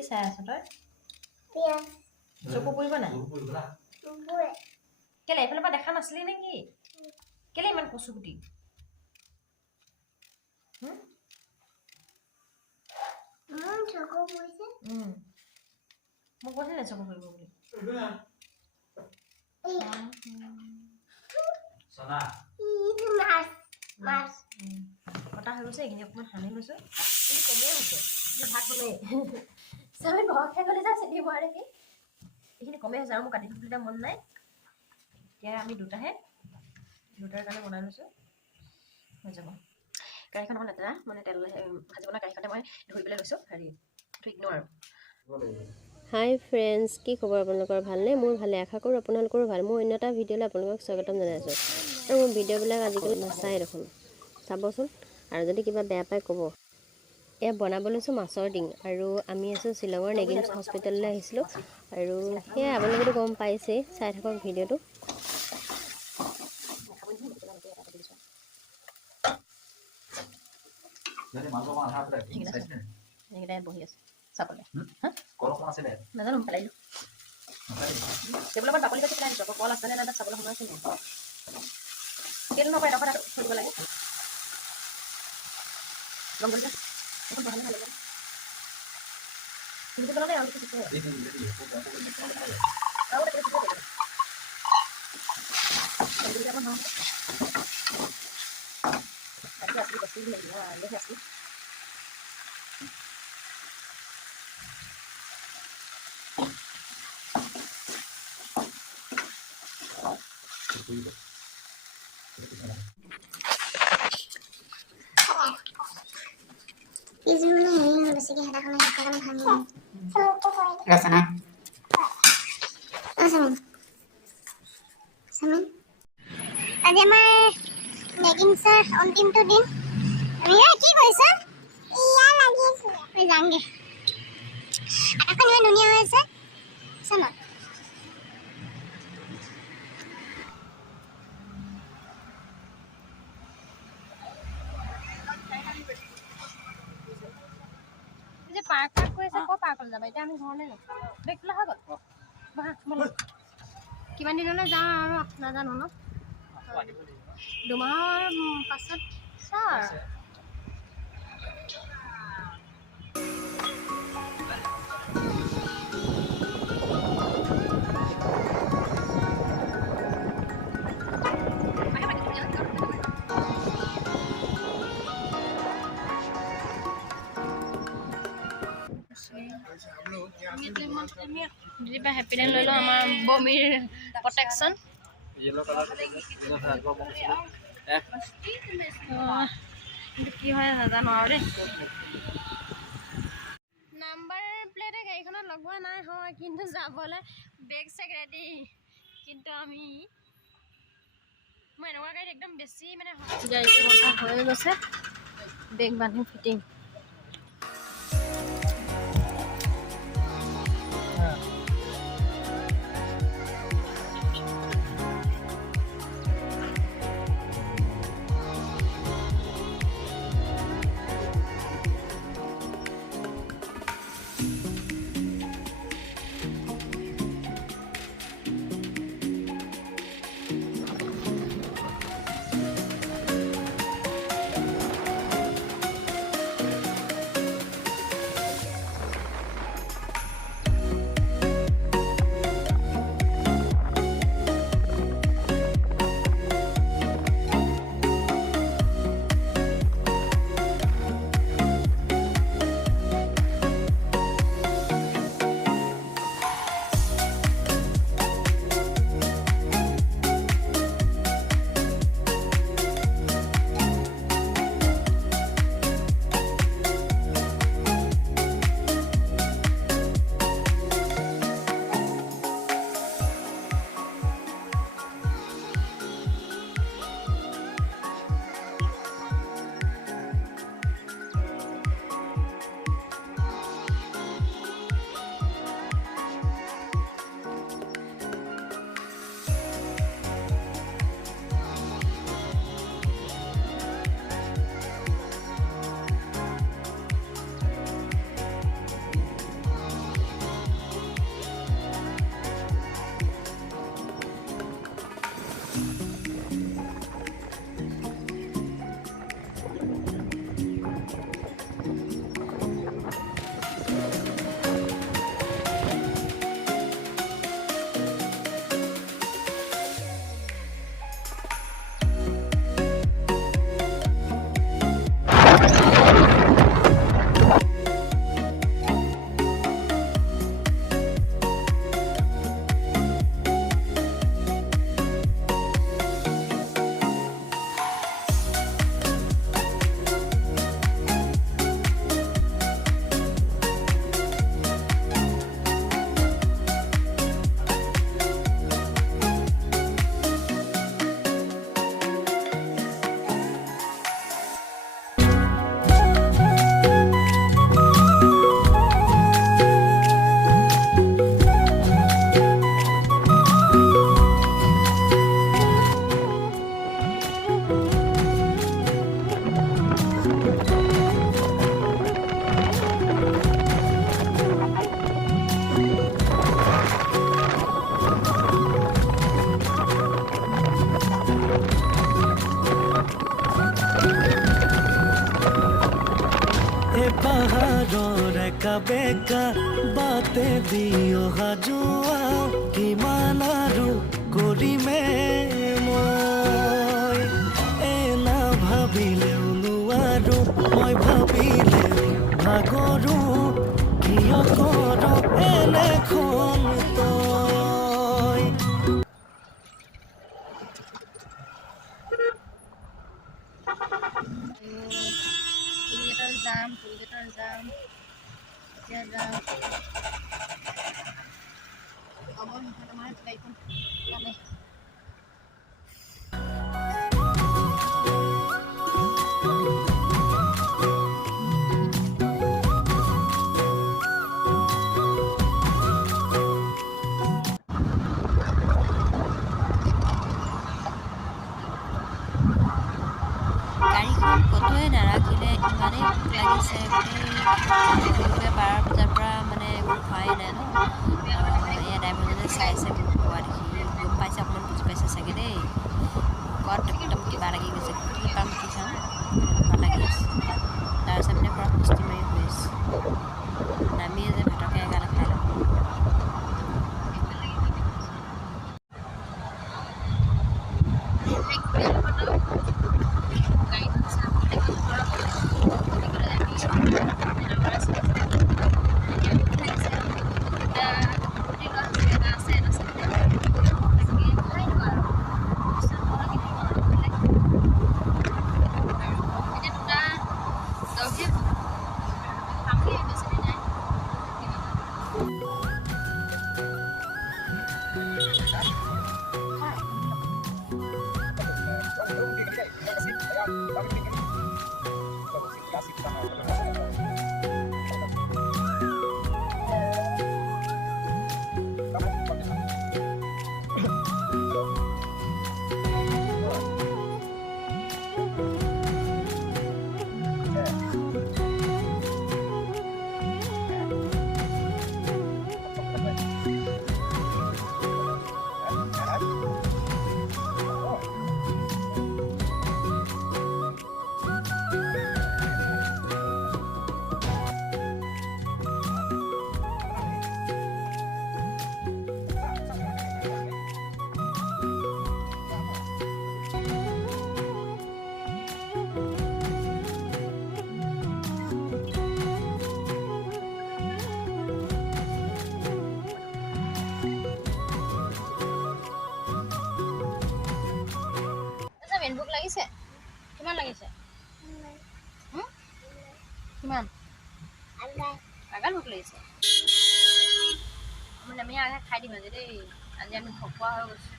কি চাই আছ তই? পিয়াজ চকু পৰিব নাই? কেলে এইফালৰ পৰা দেখা নাছিলি নেকি? কেলে ইমান কচু গুটি? চকু পৰিছে। মোক কৈছে নে চকু পৰিব বুলি? কটা হৈ গৈছে, এইখিনি অকণমান সানি লৈছোঁ। কিন্তু কমেই হৈছে, ভাত হ'লেই। চাউল ঘৰ খাই গ'লে যা চিনি পোৱা নেকি? এইখিনি কমেই হৈছে আৰু মোৰ কাটি দিবলৈ মন নাই। এতিয়া আমি দুটাৰ কাৰণে বনাই লৈছোঁ, হৈ যাব। কেৰাহীখন অকণ লেতেৰা, মানে তেল ভাজি বনোৱা কেৰাহীখনতে মই ধুই পেলাই লৈছোঁ। হেৰি ঠিক ন আৰু হাই ফ্ৰেণ্ডছ, কি খবৰ আপোনালোকৰ? ভালনে? মোৰ ভালে, আশা কৰোঁ আপোনালোকৰো ভাল। মই অন্য এটা ভিডিঅ'লৈ আপোনালোকক স্বাগতম জনাইছোঁ। আৰু মোৰ ভিডিঅ'বিলাক আজিকালি নাচায় দেখোন, চাবচোন। আৰু যদি কিবা বেয়া পায় ক'ব। এয়া বনাব লৈছোঁ মাছৰ ডিম, আৰু আমি আছোঁ শ্বিলঙৰ নেগিমছ হস্পিটেললৈ আহিছিলোঁ। আৰু সেয়াই আপোনালোকেতো গম পাইছেই, চাই থাকক ভিডিঅ'টো। বহি আছে চাবলৈ নাজানো পেলাই দিলোঁ। টেবুলৰ পৰা বাকলি কাটি পেলাই দিছোঁ। আকৌ কল আছে নে নাই তাত চাবলৈ সময় আছে নেকি? কেইদিন নকৰে এডোখৰ তাত থৈ দিব লাগে। গম কৰিছে এখন বহালে ভাল লাগে। কিন্তু পেলালে আৰু কিছু আৰু বেছিকে হেতাখনে ভাঙি ৰচনা আজি আমাৰ লেগিংছৰ অন্তিমটো দিন। কি কৰিছ? যাংগে আকাশখন ইমান ধুনীয়া হৈ আছে চানা। পাৰ্ক কৰিছে ক'ৰ পাৰ্কলৈ যাবা? এতিয়া আমি ঘৰলৈ যাম। বেগটো হৈ গ'ল কিমান দিনলৈ যাওঁ আৰু নাজানো ন। 2 মাহৰ পাছত ছাৰ হেপিডেণ্ট লৈ লওঁ আমাৰ বমিৰ প্ৰটেকশ্যন। কিন্তু কি হয় নাজানো আৰু দেই। নাম্বাৰ প্লেটে গাড়ীখনত লগোৱা নাই হয়, কিন্তু যাবলৈ বেগ চেগ ৰেডি। কিন্তু মই এনেকুৱা গাড়ীত একদম বেছি মানে গাড়ীটো বন্ধা হৈ গৈছে, বেগ বান্ধি ফিটিং। বেকা বাটে দি অহা যোৱা কিমান আৰু কৰিমে মই এনা ভাবিলেও নোৱাৰো মই ভাবিলেও ভাগৰো কিয় কৰ এনেখন তই যাম এতিয়া যাম আমাৰ মুখত আমাৰ গাড়ীখন ওলালে গাড়ীখন ক'তোৱে নাৰাখিলে ইমানেই ভোক লাগিছে গোটেই 12 বজাৰ পৰা মানে একো খোৱাই নাই ন এয়া ড্ৰাইভাৰজনে চাইছে মোক খোৱা দেখি গম পাইছে অকণমান বুজি পাইছে চাগে দেই ক'ত একদম কিবা লাগি গৈছে কি পাম কি খাম এনেকুৱা লাগি আছে তাৰপিছত মানে পৰা পুষ্টি মাৰি হৈ আছে নামিয়ে যে ভাতকে এগাল খাই লওঁ ভোক লাগিছে কিমান লাগিছে কিমান আগাল ভোক লাগিছে আমি আগে খাই দিম আজি দেই আজি আমি ভোকোৱা হৈ গৈছোঁ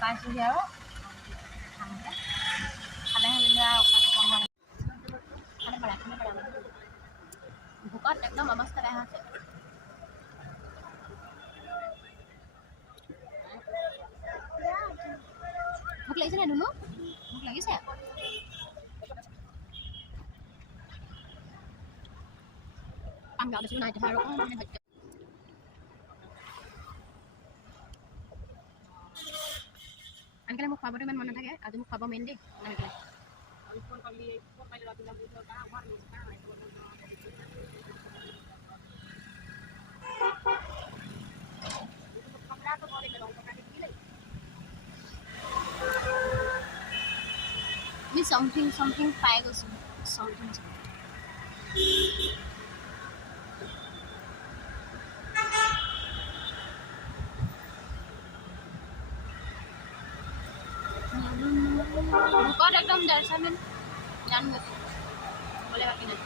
পাইছোঁহি আৰু খালে ভোকত একদম অৱস্থা বেয়া হৈছে ভোক লাগিছে নে নুনু ভোক লাগিছে পাম গা বেছি নাই আৰু আনকালে মোক খোৱাবতো ইমান মন নাথাকে আজি মোক খোৱাব মেইন দেই আমি something পাই গৈছোঁ something ভোকত একদম 1.5 মিনিট জান গৈছোঁ বলে বাকী নাই